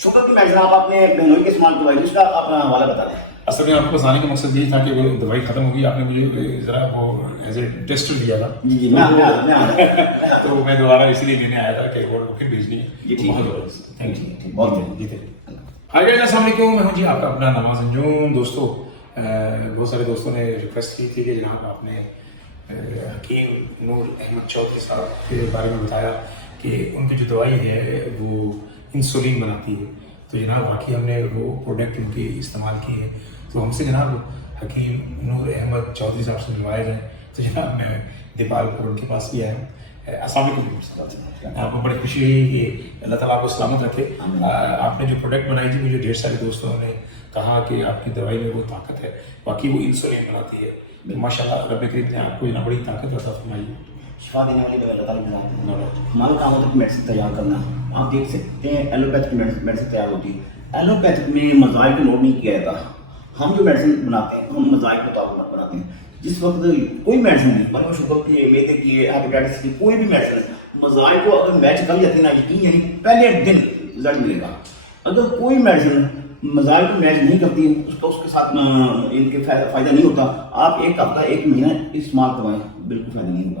Sugar کی medicine آپ اپنے بہنوئی کے استعمال کروائی، اس کا اپنا حوالہ بتا دیں. اصل میں آپ کو بتانے کا مقصد یہی تھا کہ وہ دوائی ختم ہوگی، آپ نے مجھے ذرا وہ ایز اے ٹیسٹ دیا تھا. جی تو میں دوبارہ اسی لیے لینے آیا تھا کہ گولڈ بکنگ بھیجنی ہے. جی بہت زبردست، تھینک یو. بہت جی ہائی گائز، السلام علیکم. میں ہوں جی آپ کا اپنا نواز انجم. دوستو، بہت سارے دوستوں نے ریکویسٹ کی تھی کہ جناب آپ نے حکیم نور احمد چودھری صاحب کے بارے میں بتایا کہ ان کی جو دوائی ہے وہ انسولین بناتی ہے. تو جناب واقعی ہم نے وہ پروڈکٹ ان کی استعمال کی ہے. تو ہم سے جناب حکیم نور احمد چودھری صاحب سے ملوایا جائے. تو جناب میں دیپال پر ان کے پاس بھی آیا ہوں. السلام علیکم. آپ کو بڑی خوشی ہوئی کہ اللہ تعالیٰ آپ کو سلامت رکھے. آپ نے جو پروڈکٹ بنائی تھی، مجھے ڈھیر سارے دوستوں نے کہا کہ آپ کی دوائی میں وہ طاقت ہے، باقی وہ انسولین بناتی ہے. ماشاء اللہ رب کریم نے آپ کو بڑی طاقت عطا فرمائی. شفا دینے والی اللہ تعالیٰ بناتے ہیں. ہمارا کام ہوتا ہے میڈیسن تیار کرنا. آپ دیکھ سکتے ہیں ایلوپیتھ کی میڈیسن تیار ہوتی ہے. ایلوپیتھ میں مزاج کو نوٹ نہیں کیا جاتا. ہم جو میڈیسن بناتے ہیں ہم مزاج کے مطابق بناتے ہیں. جس وقت کوئی میڈیسن نہیں، مطلب شوگر کی، میدے کی، ہیپیٹائٹس کی، کوئی بھی میڈیسن مزاج کو اگر میچ کر جاتی ہے نا، یقین یعنی پہلے دن رزلٹ ملے گا. اگر کوئی میڈیسن مزاج کو میچ نہیں کرتی ہے، اس کے ساتھ ان کے فائدہ نہیں ہوتا. آپ ایک ہفتہ ایک مہینہ استعمال کروائیں، بالکل فائدہ نہیں ہوگا.